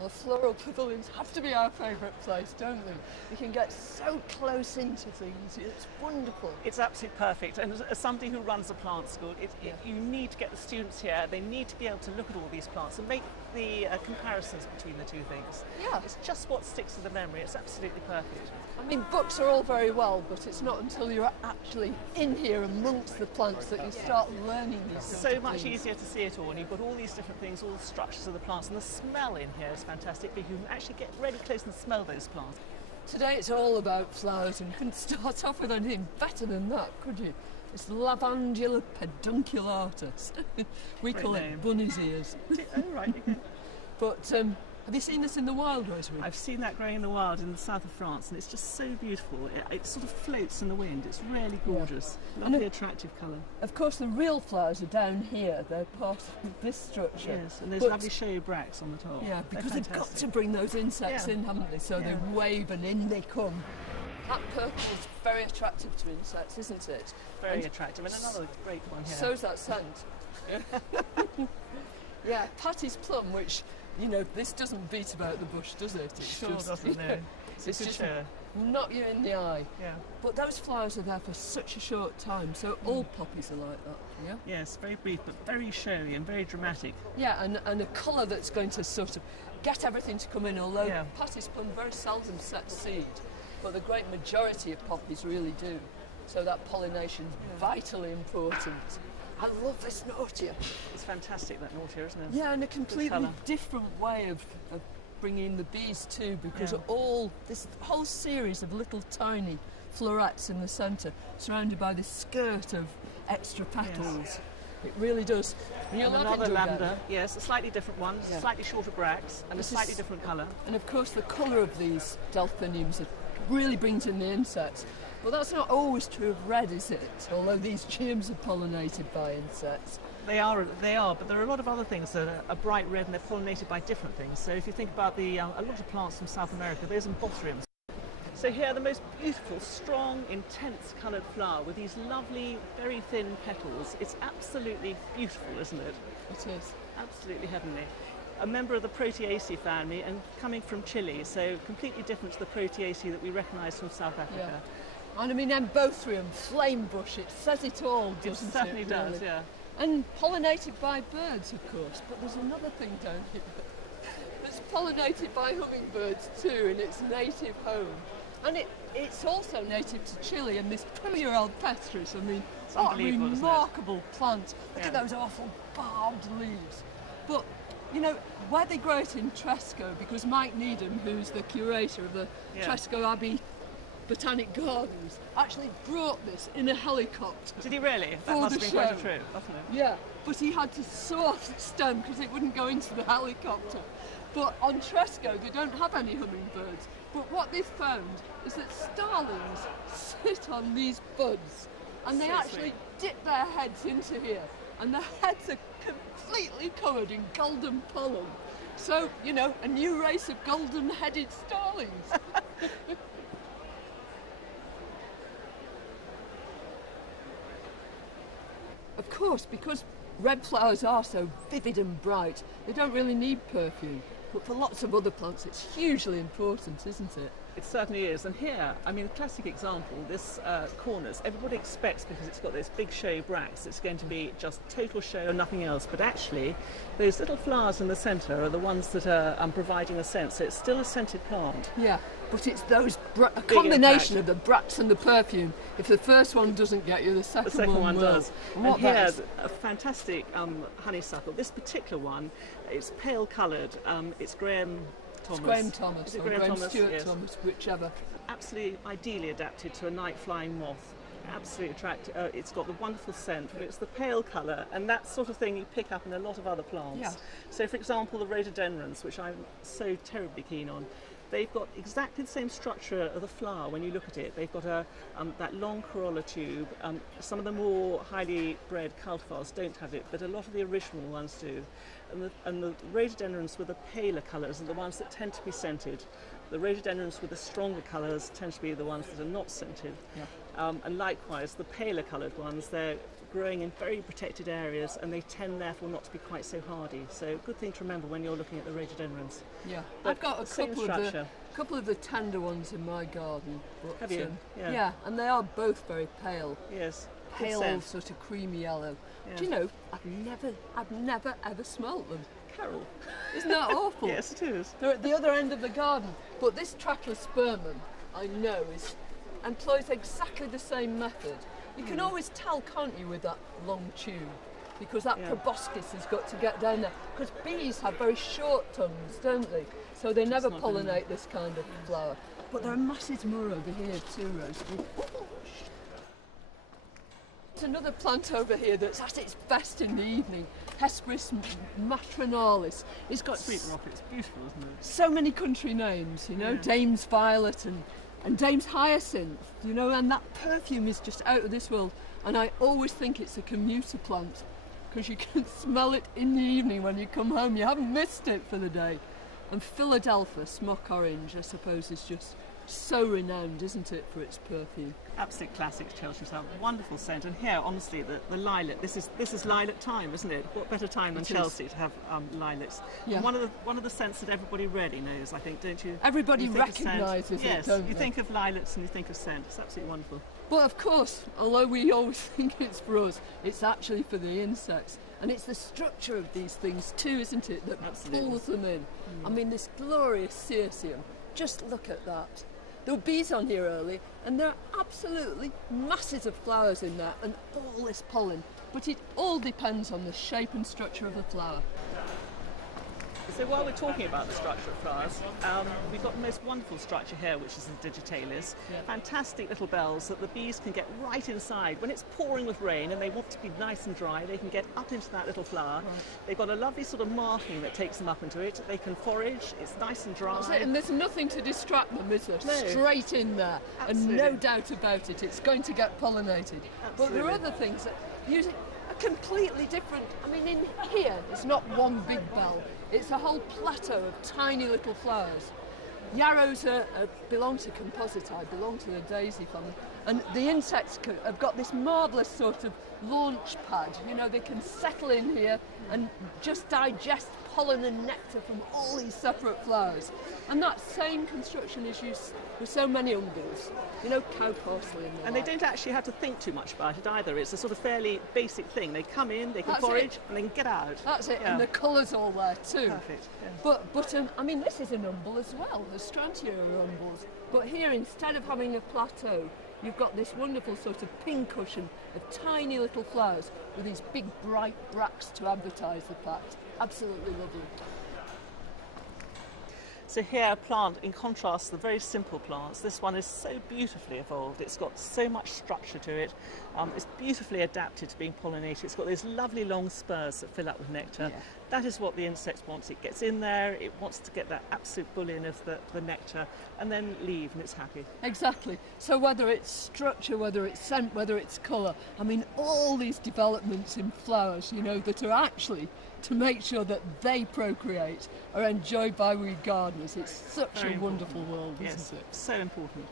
Well, the floral pavilions have to be our favourite place, don't they? You can get so close into things. It's wonderful. It's absolutely perfect. And as somebody who runs a plant school, you need to get the students here. They need to be able to look at all these plants and make the comparisons between the two things. Yeah. It's just what sticks to the memory. It's absolutely perfect. I mean, books are all very well, but it's not until you're actually in here amongst the plants that you start learning these It's sort so of much things. easier to see it all, and you've got all these different things, all the structures of the plants, and the smell in here is fantastic because you can actually get really close and smell those plants. Today it's all about flowers, and you couldn't start off with anything better than that, could you? It's Lavandula pedunculatus. We call it bunny's ears. Oh, right. But have you seen this in the wild, Rosemary? I've seen that growing in the wild in the south of France, and it's just so beautiful. It sort of floats in the wind. It's really gorgeous. Yeah. Lovely, attractive colour. Of course, the real flowers are down here. They're part of this structure. Yes, and there's lovely showy bracts on the top. Yeah, because they've got to bring those insects in, haven't they? So they wave and in they come. That purple is very attractive to insects, isn't it? Very attractive, and another great one here. So's that scent. Yeah, Patty's plum, which, you know, this doesn't beat about the bush, does it? It sure doesn't, no. It's just knock you in the eye. Yeah. But those flowers are there for such a short time, so all poppies are like that, yeah? Yes, very brief, but very showy and very dramatic. Yeah, and a colour that's going to sort of get everything to come in, although Patty's plum very seldom sets seed, but the great majority of poppies really do. So that pollination is vitally important. I love this Nortia. It's fantastic, that Nortia, isn't it? Yeah, and a completely different way of bringing the bees too, because this whole series of little tiny florets in the centre, surrounded by this skirt of extra petals. Yes. It really does. And another lavender, yes, a slightly different one, slightly shorter bracts, and a slightly different colour. And of course the colour of these delphiniums really brings in the insects. Well, that's not always true of red, is it? Although these geums are pollinated by insects. They are, but there are a lot of other things that are bright red and they're pollinated by different things. So if you think about a lot of plants from South America, there's embothriums. So here, the most beautiful, strong, intense coloured flower with these lovely, very thin petals. It's absolutely beautiful, isn't it? It is. Absolutely heavenly. A member of the Proteaceae family and coming from Chile, so completely different to the Proteaceae that we recognise from South Africa. Yeah. And I mean, embothrium, flame bush, it says it all, doesn't it? It certainly does, really? yeah. And pollinated by birds, of course, but there's another thing down here. It's pollinated by hummingbirds too in its native home. And it's also native to Chile, and this Primula alpestris, I mean, what a remarkable plant. Look at those awful barbed leaves. But, you know, where they grow it in Tresco, because Mike Needham, who's the curator of the Tresco Abbey Botanic Gardens, actually brought this in a helicopter. Did he really? That must have been quite true, wasn't it? Yeah, but he had to saw off the stem because it wouldn't go into the helicopter. But on Tresco, they don't have any hummingbirds. But what they've found is that starlings sit on these buds and they actually dip their heads into here, and their heads are completely covered in golden pollen. So, you know, a new race of golden-headed starlings. Of course, because red flowers are so vivid and bright, they don't really need perfume. But for lots of other plants, it's hugely important, isn't it? It certainly is. And here, I mean, a classic example, this cornus, everybody expects, because it's got those big showy bracts, it's going to be just total show and nothing else. But actually, those little flowers in the centre are the ones that are providing the scent. So it's still a scented plant. Yeah, but it's those a combination of the bracts and the perfume. If the first one doesn't get you, the second one will. Does. And here's a fantastic honeysuckle. This particular one, it's pale coloured. It's Graham Thomas. It's Graham Thomas, or Graham Stewart Thomas, whichever. Absolutely ideally adapted to a night-flying moth. Absolutely attractive. It's got the wonderful scent, but it's the pale colour, and that sort of thing you pick up in a lot of other plants. Yeah. So, for example, the rhododendrons, which I'm so terribly keen on, they've got exactly the same structure of the flower when you look at it. They've got that long corolla tube. Some of the more highly bred cultivars don't have it, but a lot of the original ones do. And the rhododendrons with the paler colours are the ones that tend to be scented. The rhododendrons with the stronger colours tend to be the ones that are not scented. Yeah. And likewise, the paler coloured ones, they're growing in very protected areas and they tend therefore not to be quite so hardy. So good thing to remember when you're looking at the rhododendrons. Yeah, but I've got a couple of the tender ones in my garden. But, have you? Yeah, and they are both very pale. Yes. Pale, sort of creamy yellow. Yeah. Do you know, I've never ever smelt them. Carol. Isn't that awful? Yes, it is. They're at the other end of the garden. But this Trachlospermum, I know, employs exactly the same method. You can always tell, can't you, with that long tube, because that proboscis has got to get down there. Because bees have very short tongues, don't they? So they never pollinate this kind of flower. But there are masses more over here too, Rosemary. There's another plant over here that's at its best in the evening, Hesperis matronalis. It's got sweet rock. It's beautiful, isn't it? So many country names, you know, Dame's Violet and Dame's Hyacinth, you know, and that perfume is just out of this world. And I always think it's a commuter plant because you can smell it in the evening when you come home. You haven't missed it for the day. And Philadelphia, smock orange, I suppose, is just so renowned, isn't it, for its perfume? Absolute classics. Chelsea have a wonderful scent, and here, honestly, the lilac. This is lilac time, isn't it? What better time than Chelsea to have lilacs? Yeah. And one of the scents that everybody really knows, I think, don't you? Everybody recognises it. Yes, don't you they? think of lilacs and you think of scent. It's absolutely wonderful. But of course, although we always think it's for us, it's actually for the insects. And it's the structure of these things too, isn't it, that pulls them in. I mean, this glorious Cirsium, just look at that. There were bees on here early, and there are absolutely masses of flowers in there, and all this pollen. But it all depends on the shape and structure of the flower. So while we're talking about the structure of flowers, we've got the most wonderful structure here, which is the digitalis. Yeah. Fantastic little bells that the bees can get right inside. When it's pouring with rain and they want to be nice and dry, they can get up into that little flower. Right. They've got a lovely sort of marking that takes them up into it. They can forage, it's nice and dry. That's it, and there's nothing to distract them, is there? No. Straight in there. Absolutely. And no doubt about it, it's going to get pollinated. Absolutely. But there are other things that usually are completely different. I mean, in here, it's not one big bell. It's a whole plateau of tiny little flowers. Yarrows belong to Compositae, belong to the daisy family. And the insects have got this marvellous sort of launch pad. You know, they can settle in here and just digest pollen and nectar from all these separate flowers. And that same construction is used with so many umbels. You know, cow parsley and they don't actually have to think too much about it either. It's a sort of fairly basic thing. They come in, they can forage, and they can get out. That's it, and the colour's all there too. Perfect. Yeah. But I mean, this is an umbel as well. The Strontia are umbels. But here, instead of having a plateau, you've got this wonderful sort of pincushion of tiny little flowers with these big bright bracts to advertise the fact. Absolutely lovely. So here a plant, in contrast to the very simple plants, this one is so beautifully evolved. It's got so much structure to it. It's beautifully adapted to being pollinated. It's got these lovely long spurs that fill up with nectar. Yeah. That is what the insect wants. It gets in there, it wants to get that absolute bullion of the nectar and then leave, and it's happy. Exactly. So whether it's structure, whether it's scent, whether it's colour, I mean, all these developments in flowers, you know, that are actually to make sure that they procreate are enjoyed by we gardeners. It's such a wonderful world, isn't it? So important.